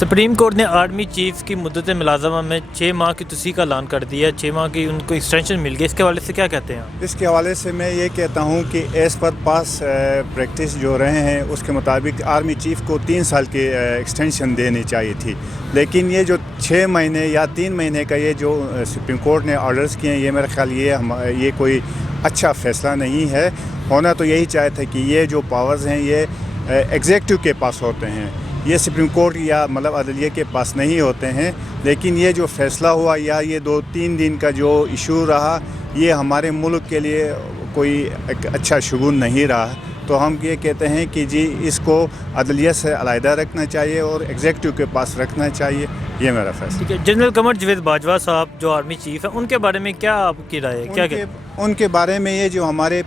Supreme court نے army chief کی مدت ملازمہ میں 6 ماہ کی توسیع کا اعلان کر دیا ہے. 6 ماہ کی ان کو ایکسٹینشن مل گئی. اس کے حوالے سے کیا کہتے ہیں آپ؟ اس کے حوالے سے میں یہ کہتا ہوں کہ ایز پر پاس پریکٹس جو رہے ہیں اس کے مطابق آرمی چیف کو 3 سال کی ایکسٹینشن دینی چاہیے تھی، لیکن یہ جو 6 مہینے یا 3 مہینے کا یہ جو سپریم کورٹ نے آرڈرز کیے ہیں، یہ میرا خیال یہ کوئی اچھا فیصلہ نہیں ہے. ہونا تو یہی چاہے تھا کہ یہ جو پاورز ہیں یہ ایگزیکٹو کے پاس ہوتے ہیں، یہ سپریم کورٹ یا مطلب عدلیہ کے پاس نہیں ہوتے ہیں. لیکن یہ جو فیصلہ ہوا یا یہ 2-3 دن کا جو ایشو رہا، یہ ہمارے ملک کے لیے کوئی ایک اچھا شگون نہیں رہا. تو ہم یہ کہتے ہیں کہ جی اس کو عدلیہ سے علیحدہ رکھنا چاہیے اور ایگزیکٹو کے پاس رکھنا چاہیے. یہ میرا فیصلہ. ٹھیک ہے. جنرل قمر جاوید باجوہ صاحب جو آرمی چیف ہیں، ان کے بارے میں کیا آپ کی رائے ہے؟ ان کے بارے میں یہ جو ہمارے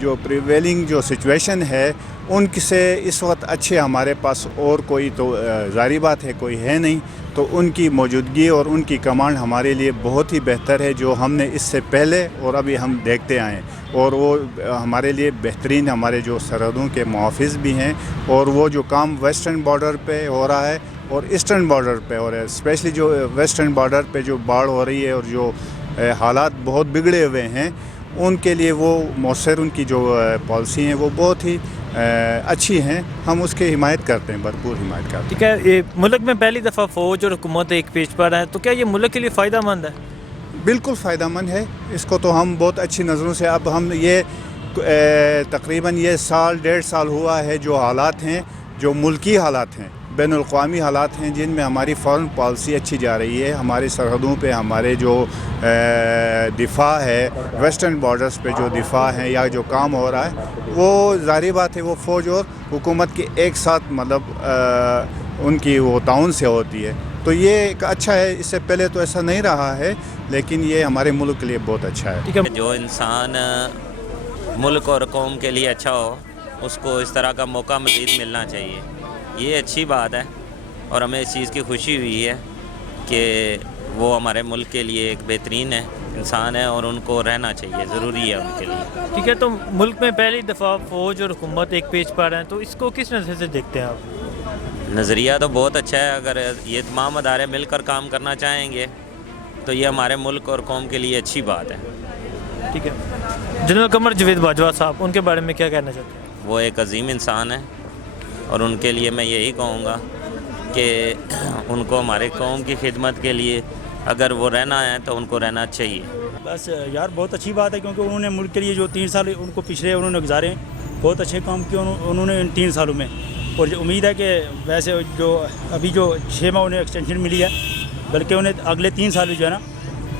جو پریویلنگ جو سچویشن ہے، ان سے اس وقت اچھے ہمارے پاس اور کوئی تو ظاہری بات ہے کوئی ہے نہیں. تو ان کی موجودگی اور ان کی کمانڈ ہمارے لیے بہت ہی بہتر ہے، جو ہم نے اس سے پہلے اور ابھی ہم دیکھتے آئے ہیں. اور وہ ہمارے لیے بہترین ہمارے جو سرحدوں کے محافظ بھی ہیں. اور وہ جو کام ویسٹرن بارڈر پہ ہو رہا ہے اور ایسٹرن بارڈر پہ ہو رہا ہے، اسپیشلی جو ویسٹرن بارڈر پہ جو باڑھ ہو رہی ہے اور جو حالات بہت بگڑے ہوئے ہیں، ان کے لیے وہ مؤثر ان کی جو پالیسی ہیں وہ بہت ہی اچھی ہیں. ہم اس کی حمایت کرتے ہیں، بھرپور حمایت کرتے ہیں. ٹھیک ہے. یہ ملک میں پہلی دفعہ فوج اور حکومت ایک پیج پر ہے، تو کیا یہ ملک کے لیے فائدہ مند ہے؟ بالکل فائدہ مند ہے. اس کو تو ہم بہت اچھی نظروں سے اب ہم یہ تقریباً یہ 1.5 سال ہوا ہے، جو حالات ہیں جو ملکی حالات ہیں، بین الاقوامی حالات ہیں، جن میں ہماری فارن پالیسی اچھی جا رہی ہے. ہماری سرحدوں پہ ہمارے جو دفاع ہے، ویسٹرن بارڈرز پہ جو دفاع ہے یا جو کام ہو رہا ہے، وہ ظاہری بات ہے وہ فوج اور حکومت کے ایک ساتھ مطلب ان کی وہ تعاون سے ہوتی ہے. تو یہ ایک اچھا ہے. اس سے پہلے تو ایسا نہیں رہا ہے، لیکن یہ ہمارے ملک کے لیے بہت اچھا ہے. جو انسان ملک اور قوم کے لیے اچھا ہو، اس کو اس طرح کا موقع مزید ملنا چاہیے. یہ اچھی بات ہے اور ہمیں اس چیز کی خوشی ہوئی ہے کہ وہ ہمارے ملک کے لیے ایک بہترین انسان ہے اور ان کو رہنا چاہیے، ضروری ہے ان کے لیے. ٹھیک ہے. تو ملک میں پہلی دفعہ فوج اور حکومت ایک پیج پر ہیں، تو اس کو کس نظر سے دیکھتے ہیں آپ؟ نظریہ تو بہت اچھا ہے. اگر یہ تمام ادارے مل کر کام کرنا چاہیں گے تو یہ ہمارے ملک اور قوم کے لیے اچھی بات ہے. ٹھیک ہے. جنرل قمر جاوید باجوہ صاحب، ان کے بارے میں کیا کہنا چاہتے ہیں؟ وہ ایک عظیم انسان ہے اور ان کے لیے میں یہی کہوں گا کہ ان کو ہمارے قوم کی خدمت کے لیے اگر وہ رہنا ہے تو ان کو رہنا چاہیے. بس یار بہت اچھی بات ہے، کیونکہ انہوں نے ملک کے لیے جو 3 سال ان کو پچھلے انہوں نے گزارے ہیں، بہت اچھے کام کیے انہوں نے ان 3 سالوں میں. اور امید ہے کہ ویسے جو ابھی جو 6 ماہ انہیں ایکسٹینشن ملی ہے، بلکہ انہیں اگلے 3 سال جو ہے نا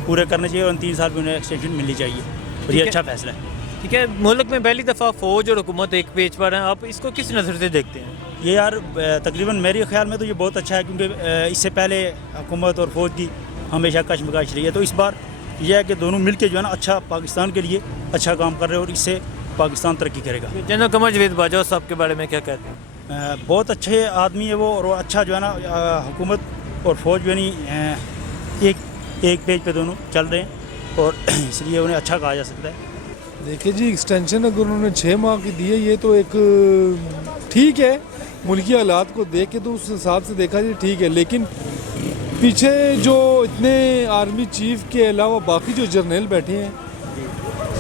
پورے کرنے چاہیے، اور ان 3 سال بھی انہیں ایکسٹینشن ملنی چاہیے. اور یہ اچھا فیصلہ ہے. ٹھیک ہے. ملک میں پہلی دفعہ فوج اور حکومت ایک پیج پر ہیں، آپ اس کو کس نظر سے دیکھتے ہیں؟ یہ یار تقریباً میرے خیال میں تو یہ بہت اچھا ہے، کیونکہ اس سے پہلے حکومت اور فوج کی ہمیشہ کشمکش رہی ہے. تو اس بار یہ ہے کہ دونوں مل کے جو ہے نا اچھا پاکستان کے لیے اچھا کام کر رہے ہیں، اور اس سے پاکستان ترقی کرے گا. جنرل قمر جاوید باجوہ صاحب کے بارے میں کیا کہتے ہیں؟ بہت اچھے آدمی ہے وہ، اور اچھا جو ہے نا حکومت اور فوج جو ہے ایک پیج پہ دونوں چل رہے ہیں، اور اس لیے انہیں اچھا کہا جا سکتا ہے. دیکھیے جی، ایکسٹینشن اگر انہوں نے 6 ماہ کی دی ہے، یہ تو ایک ٹھیک ہے. ملکی حالات کو دیکھ کے تو اس حساب سے دیکھا جائے ٹھیک ہے، لیکن پیچھے جو اتنے آرمی چیف کے علاوہ باقی جو جرنیل بیٹھے ہیں،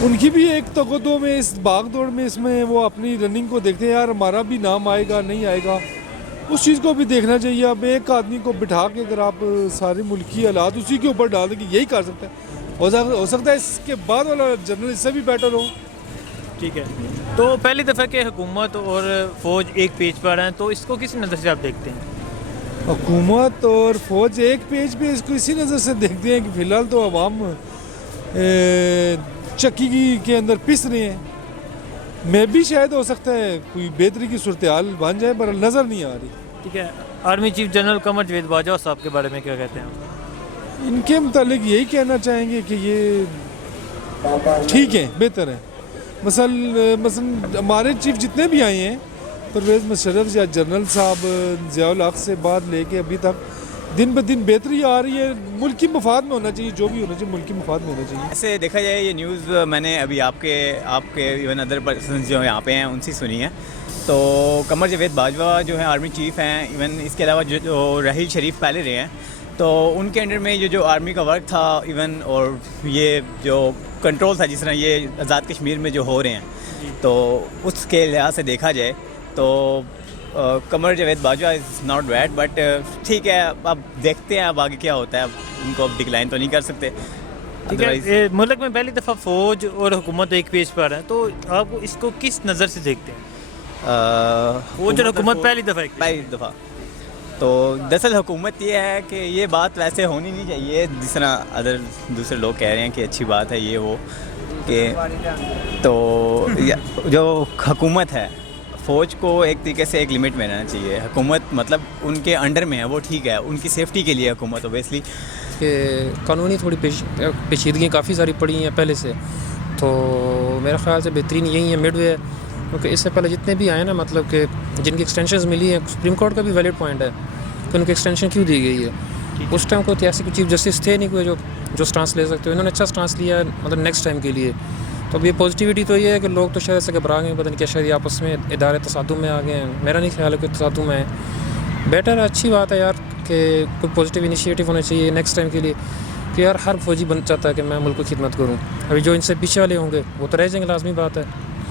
ان کی بھی ایک تقدو میں اس بھاگ دوڑ میں اس میں وہ اپنی رننگ کو دیکھتے ہیں، یار ہمارا بھی نام آئے گا نہیں آئے گا، اس چیز کو بھی دیکھنا چاہیے. اب ایک آدمی کو بٹھا کے اگر آپ سارے ملکی حالات اسی کے اوپر ڈال دیں کہ یہی کر سکتا ہے، ہو سکتا ہے اس کے بعد والا جنرل اس سے بھی بیٹر ہو. ٹھیک ہے. تو پہلی دفعہ کہ حکومت اور فوج ایک پیج پر ہیں، تو اس کو کس نظر سے آپ دیکھتے ہیں؟ حکومت اور فوج ایک پیج پہ اس کو اسی نظر سے دیکھتے ہیں کہ فی الحال تو عوام چکی کے اندر پس رہے ہیں. میں بھی شاید ہو سکتا ہے کوئی بہتری کی صورتحال بن جائے، پر نظر نہیں آ رہی. ٹھیک ہے. Army chief general Qamar Javed Bajwa صاحب کے بارے میں کیا کہتے ہیں؟ ان کے متعلق یہی کہنا چاہیں گے کہ یہ ٹھیک ہے، بہتر ہے. مثلا ہمارے چیف جتنے بھی آئے ہیں، پرویز مشرف یا جنرل صاحب ضیاء الحق سے بعد لے کے ابھی تک دن بہ دن بہتری آ رہی ہے. ملکی مفاد میں ہونا چاہیے، جو بھی ہونا چاہیے ملکی مفاد میں ہونا چاہیے. ایسے دیکھا جائے یہ نیوز میں نے ابھی آپ کے ایون ادر پرسنز جو یہاں پہ ہیں ان سے سنی ہے. تو قمر جاوید باجوہ جو ہیں آرمی چیف ہیں، ایون اس کے علاوہ جو رحیل شریف پہلے رہے ہیں، تو ان کے انڈر میں یہ جو آرمی کا ورک تھا ایون، اور یہ جو کنٹرول تھا جس طرح یہ آزاد کشمیر میں جو ہو رہے ہیں، تو اس کے لحاظ سے دیکھا جائے تو Qamar Javed Bajwa is not bad, but ٹھیک ہے، اب دیکھتے ہیں اب آگے کیا ہوتا ہے، اب ان کو اب ڈکلائن تو نہیں کر سکتے. ٹھیک ہے، ملک میں پہلی دفعہ فوج اور حکومت ایک پیج پر ہے، تو آپ اس کو کس نظر سے دیکھتے ہیں؟ فوج اور حکومت پہلی دفعہ تو دراصل حکومت یہ ہے کہ یہ بات ویسے ہونی نہیں چاہیے، جس طرح دوسرے لوگ کہہ رہے ہیں کہ اچھی بات ہے یہ وہ، کہ تو جو حکومت ہے فوج کو ایک طریقے سے ایک لمٹ میں رہنا چاہیے. حکومت مطلب ان کے انڈر میں ہے، وہ ٹھیک ہے، ان کی سیفٹی کے لیے حکومت اوبیسلی. کہ قانونی تھوڑی پیچیدگیاں کافی ساری پڑی ہیں پہلے سے، تو میرا خیال سے بہترین یہی ہے مڈ وے، کیونکہ اس سے پہلے جتنے بھی آئے نا، مطلب کہ جن کی ایکسٹینشنز ملی ہیں، سپریم کورٹ کا بھی ویلڈ پوائنٹ ہے کہ ان کی ایکسٹینشن کیوں دی گئی ہے. اس ٹائم کوئی ایسی کوئی چیف جسٹس تھے نہیں کوئی جو سٹانس لے سکتے، انہوں نے اچھا سٹانس لیا ہے مطلب نیکسٹ ٹائم کے لیے. تو اب یہ پازیٹیوٹی تو یہ ہے کہ لوگ تو شاید سے گھبرا گئے، پتہ نہیں کیا شاید یہ آپس میں ادارے تصادم میں آ گئے ہیں. میرا نہیں خیال ہے کہ تصادم میں ہے. بیٹر ہے، اچھی بات ہے یار کہ کوئی پازیٹیو انیشیٹو ہونا چاہیے نیکسٹ ٹائم کے لیے، کہ یار ہر فوجی بن چاہتا ہے کہ میں ملک کو خدمت کروں. ابھی جو ان سے پیچھے والے ہوں گے وہ تو رہ جائیں گے، لازمی بات ہے.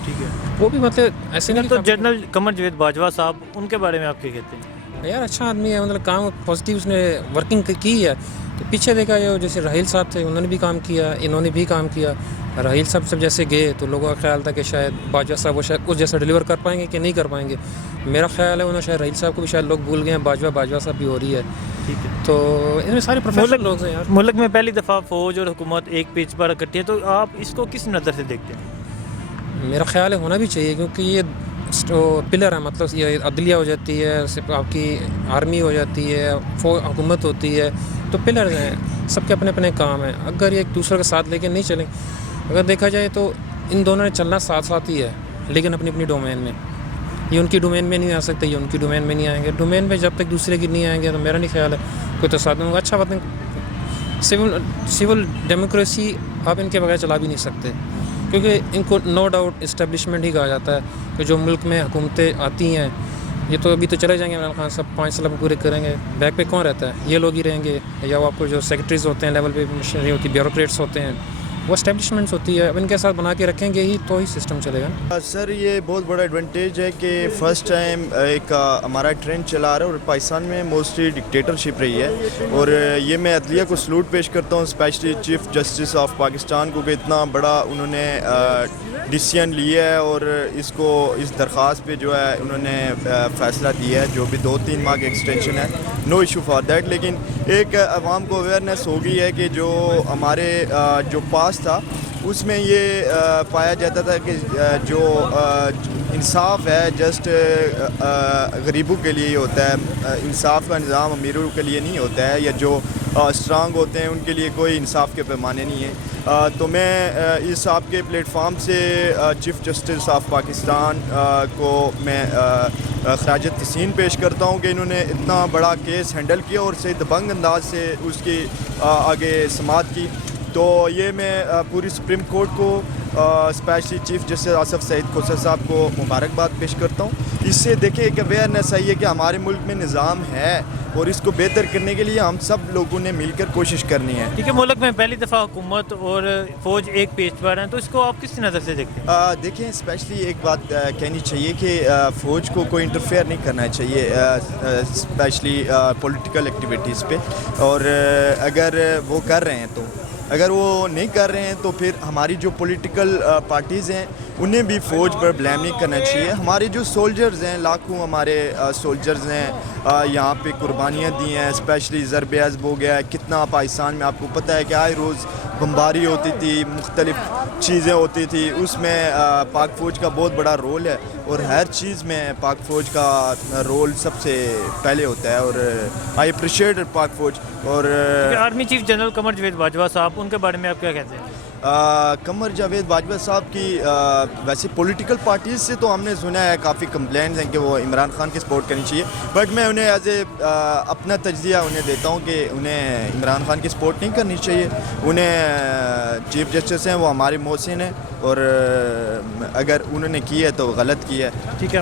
ٹھیک ہے، وہ بھی مطلب ایسے نہیں. تو جنرل قمر جاوید باجوہ صاحب، ان کے بارے میں آپ کیا کہتے ہیں؟ یار اچھا آدمی ہے، مطلب کام پازیٹیو اس نے ورکنگ کی ہے. تو پیچھے دیکھا جائے جیسے راحیل صاحب تھے، انہوں نے بھی کام کیا، انہوں نے بھی کام کیا. راحیل صاحب سب جیسے گئے تو لوگوں کا خیال تھا کہ شاید باجوہ صاحب وہ شاید اس جیسا ڈیلیور کر پائیں گے کہ نہیں کر پائیں گے. میرا خیال ہے انہوں شاید راحیل صاحب کو بھی شاید لوگ بھول گئے ہیں، باجوہ صاحب بھی ہو رہی ہے. ٹھیک ہے، تو ان میں سارے پروفیشنل لوگ ہیں یار. ملک میں پہلی دفعہ فوج اور حکومت ایک پیج پر اکٹھی ہے، تو آپ اس کو کس نظر سے دیکھتے ہیں؟ میرا خیال ہے ہونا بھی چاہیے، کیونکہ یہ پلر ہے، مطلب یہ عدلیہ ہو جاتی ہے، آپ کی آرمی ہو جاتی ہے، حکومت ہوتی ہے، تو پلرز ہیں، سب کے اپنے اپنے کام ہیں. اگر یہ ایک دوسرے کے ساتھ لے کے نہیں چلیں، اگر دیکھا جائے تو ان دونوں نے چلنا ساتھ ساتھ ہی ہے، لیکن اپنی اپنی ڈومین میں. یہ ان کی ڈومین میں نہیں آ سکتے، یہ ان کی ڈومین میں نہیں آئیں گے. ڈومین میں جب تک دوسرے کی نہیں آئیں گے تو میرا نہیں خیال ہے کوئی تصادم ہوگا. اچھا بات نہیں، سول ڈیموکریسی آپ ان کے بغیر چلا بھی نہیں سکتے، کیونکہ ان کو نو ڈاؤٹ اسٹیبلشمنٹ ہی کہا جاتا ہے کہ جو ملک میں حکومتیں آتی ہیں، یہ تو ابھی تو چلے جائیں گے عمران خان صاحب 5 سال پورے کریں گے، بیک پہ کون رہتا ہے؟ یہ لوگ ہی رہیں گے، یا وہ آپ کو جو سیکرٹریز ہوتے ہیں لیول پہ مشنری ہوتی ہے، بیوروکریٹس ہوتے ہیں، وہ اسٹیبلشمنٹس ہوتی ہے. اب ان کے ساتھ بنا کے رکھیں گے ہی تو ہی سسٹم چلے گا. سر یہ بہت بڑا ایڈوانٹیج ہے کہ فرسٹ ٹائم ایک ہمارا ٹرینڈ چلا رہا ہے، اور پاکستان میں موسٹلی ڈکٹیٹرشپ رہی ہے، اور یہ میں عدلیہ کو سلوٹ پیش کرتا ہوں، specially chief justice of Pakistan کو، کہ اتنا بڑا انہوں نے ڈیسیژن لیا ہے، اور اس درخواست پہ جو ہے انہوں نے فیصلہ دیا ہے، جو بھی 2-3 ماہ کی ایکسٹینشن ہے، نو ایشو فار دیٹ. لیکن ایک عوام کو اویئرنیس ہو گئی ہے کہ جو ہمارے جو پاس تھا اس میں یہ پایا جاتا تھا کہ جو انصاف ہے جسٹ غریبوں کے لیے ہی ہوتا ہے، انصاف کا نظام امیروں کے لیے نہیں ہوتا ہے، یا جو اسٹرانگ ہوتے ہیں ان کے لیے کوئی انصاف کے پیمانے نہیں ہیں. تو میں اس آپ کے پلیٹ فارم سے چیف جسٹس آف پاکستان کو میں خراج تحسین پیش کرتا ہوں کہ انہوں نے اتنا بڑا کیس ہینڈل کیا اور صحیح دبنگ انداز سے اس کی آگے سماعت کی. تو یہ میں پوری سپریم کورٹ کو اسپیشلی چیف جسٹس آصف سعید کوثر صاحب کو مبارکباد پیش کرتا ہوں. اس سے دیکھیں ایک اویئرنیس آئی ہے کہ ہمارے ملک میں نظام ہے، اور اس کو بہتر کرنے کے لیے ہم سب لوگوں نے مل کر کوشش کرنی ہے. ٹھیک ہے، ملک میں پہلی دفعہ حکومت اور فوج ایک پیج پر ہیں، تو اس کو آپ کس نظر سے دیکھتے ہیں؟ دیکھیں اسپیشلی ایک بات کہنی چاہیے کہ فوج کو کوئی انٹرفیئر نہیں کرنا چاہیے اسپیشلی پولیٹیکل ایکٹیویٹیز پہ، اور اگر وہ کر رہے ہیں تو، اگر وہ نہیں کر رہے ہیں تو پھر ہماری جو پولیٹیکل پارٹیز ہیں انہیں بھی فوج پر بلیم نہیں کرنا چاہیے. ہمارے جو سولجرز ہیں، لاکھوں ہمارے سولجرز ہیں یہاں پہ قربانیاں دی ہیں، اسپیشلی ضرب عضب ہو گیا ہے کتنا پاکستان میں، آپ کو پتہ ہے کہ آئے روز بمباری ہوتی تھی، مختلف چیزیں ہوتی تھی، اس میں پاک فوج کا بہت بڑا رول ہے، اور ہر چیز میں پاک فوج کا رول سب سے پہلے ہوتا ہے، اور آئی اپریشیٹ پاک فوج. اور army chief general Qamar Javed Bajwa صاحب، ان کے بارے میں آپ کیا کہتے ہیں؟ قمر جاوید باجوہ صاحب کی ویسے پولیٹیکل پارٹیز سے تو ہم نے سنا ہے کافی کمپلینٹس ہیں کہ وہ عمران خان کی سپورٹ کرنی چاہیے، بٹ میں انہیں ایز اے اپنا تجزیہ انہیں دیتا ہوں کہ انہیں عمران خان کی سپورٹ نہیں کرنی چاہیے. انہیں چیف جسٹس ہیں وہ ہمارے محسن ہیں، اور اگر انہوں نے کی ہے تو غلط کی ہے. ٹھیک ہے،